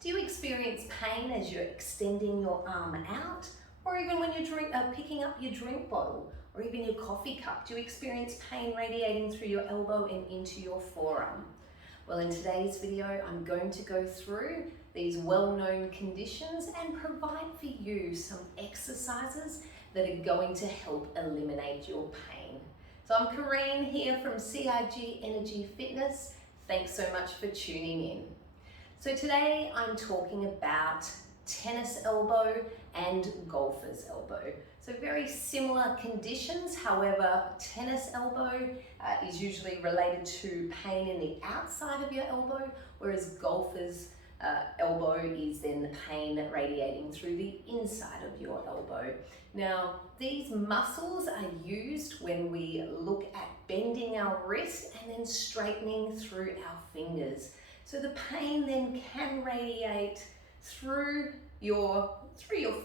Do you experience pain as you're extending your arm out? Or even when you're picking up your drink bottle or even your coffee cup? Do you experience pain radiating through your elbow and into your forearm? Well, in today's video, I'm going to go through these well-known conditions and provide for you some exercises that are going to help eliminate your pain. So I'm Corinne here from CIG Energy Fitness. Thanks so much for tuning in. So today I'm talking about tennis elbow and golfer's elbow. So very similar conditions, however, tennis elbow is usually related to pain in the outside of your elbow, whereas golfer's elbow is then the pain radiating through the inside of your elbow. Now, these muscles are used when we look at bending our wrist and then straightening through our fingers. So the pain then can radiate through your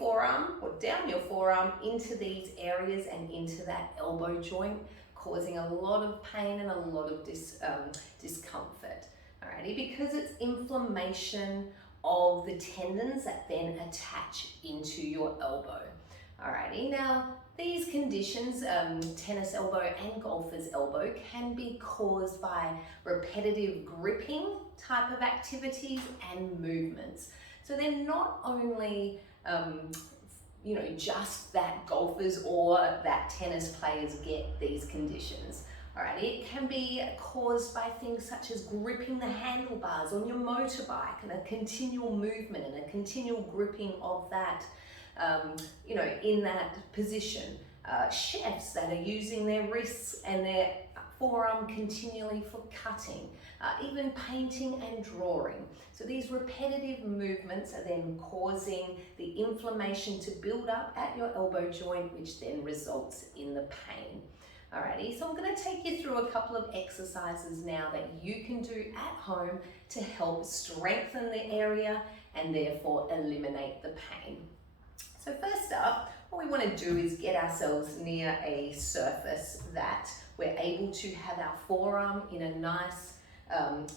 forearm or down your forearm into these areas and into that elbow joint, causing a lot of pain and a lot of discomfort. Alrighty, because it's inflammation of the tendons that then attach into your elbow. Alrighty, now these conditions, tennis elbow and golfer's elbow, can be caused by repetitive gripping type of activities and movements. So they're not only just that golfers or that tennis players get these conditions. Alright, it can be caused by things such as gripping the handlebars on your motorbike and a continual movement and a continual gripping of that, in that position. Chefs that are using their wrists and their forearm continually for cutting, even painting and drawing. So these repetitive movements are then causing the inflammation to build up at your elbow joint, which then results in the pain. Alrighty, so I'm going to take you through a couple of exercises now that you can do at home to help strengthen the area and therefore eliminate the pain. So first up, what we want to do is get ourselves near a surface that we're able to have our forearm in a nice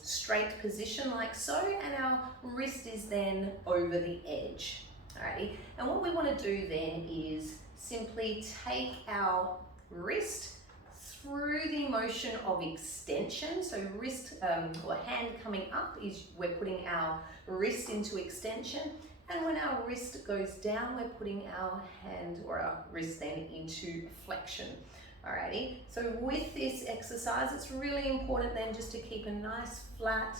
straight position like so, and our wrist is then over the edge. Alrighty, and what we want to do then is simply take our wrist through the motion of extension. So wrist or hand coming up is we're putting our wrist into extension, and when our wrist goes down, we're putting our hand or our wrist then into flexion. Alrighty, so with this exercise, it's really important then just to keep a nice flat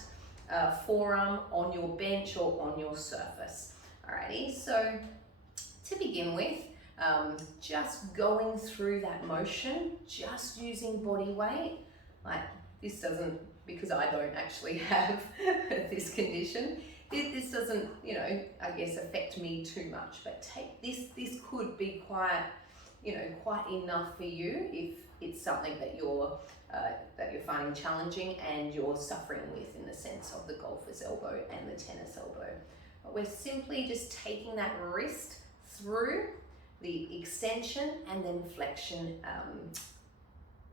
forearm on your bench or on your surface. Alrighty, so to begin with, just going through that motion, just using body weight. Like this doesn't, because I don't actually have this condition, this doesn't, I guess affect me too much, but this could be quite enough for you if it's something that you're finding challenging and you're suffering with in the sense of the golfer's elbow and the tennis elbow. But we're simply just taking that wrist through the extension and then flexion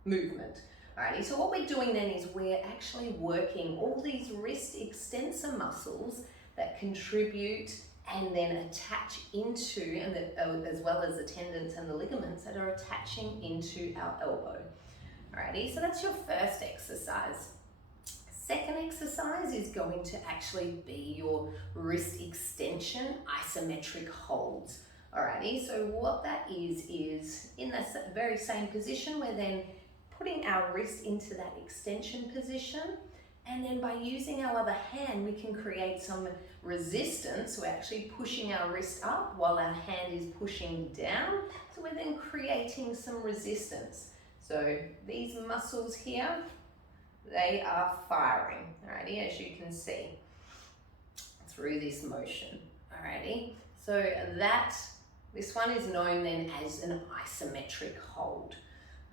movement. Alrighty, so what we're doing then is we're actually working all these wrist extensor muscles that contribute and then attach into, as well as the tendons and the ligaments that are attaching into our elbow. Alrighty, so that's your first exercise. Second exercise is going to actually be your wrist extension isometric holds. Alrighty, so what that is in the very same position, we're then putting our wrist into that extension position, and then by using our other hand, we can create some resistance. We're actually pushing our wrist up while our hand is pushing down. So we're then creating some resistance. So these muscles here, they are firing, alrighty, as you can see, through this motion, alrighty. So this one is known then as an isometric hold.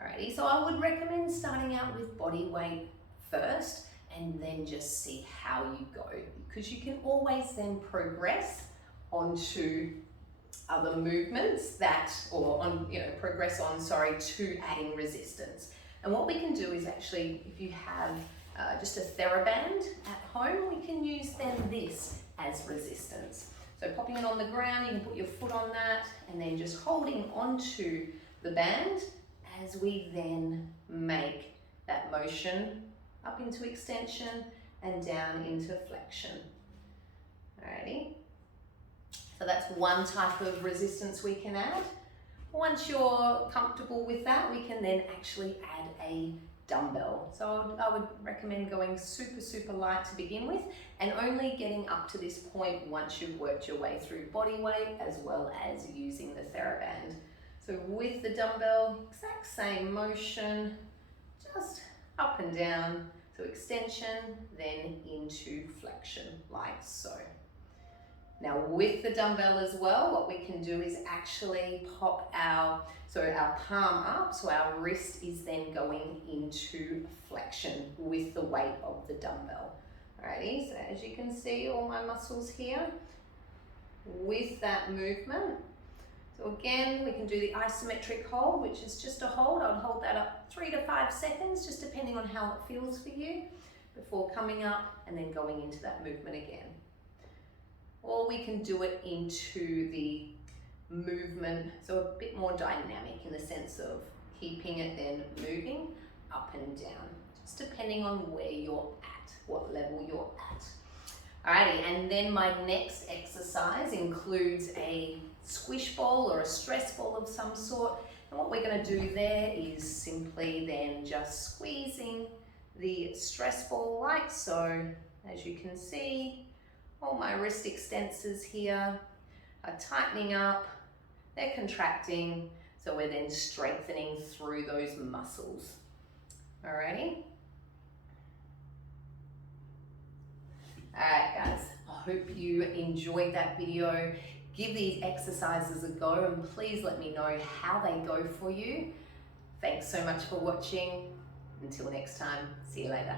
Alrighty, so I would recommend starting out with body weight first and then just see how you go, because you can always then progress onto other movements to adding resistance. And what we can do is actually, if you have just a TheraBand at home, we can use then this as resistance. So popping it on the ground, you can put your foot on that and then just holding onto the band as we then make that motion up into extension and down into flexion. Alrighty. So that's one type of resistance we can add. Once you're comfortable with that, we can then actually add a dumbbell. So I would recommend going super, super light to begin with and only getting up to this point once you've worked your way through body weight as well as using the TheraBand. So with the dumbbell, exact same motion, just up and down. So extension, then into flexion, like so. Now with the dumbbell as well, what we can do is actually pop our palm up, so our wrist is then going into flexion with the weight of the dumbbell. Alrighty, so as you can see, all my muscles here with that movement. So again, we can do the isometric hold, which is just a hold. I'll hold that up 3 to 5 seconds, just depending on how it feels for you, before coming up and then going into that movement again. Or we can do it into the movement, so a bit more dynamic in the sense of keeping it then moving up and down, just depending on where you're at, what level you're at. Alrighty, and then my next exercise includes a squish ball or a stress ball of some sort. And what we're going to do there is simply then just squeezing the stress ball like so. As you can see, all my wrist extensors here are tightening up, they're contracting, so we're then strengthening through those muscles. Alrighty? Alright guys, I hope you enjoyed that video. Give these exercises a go and please let me know how they go for you. Thanks so much for watching. Until next time, see you later.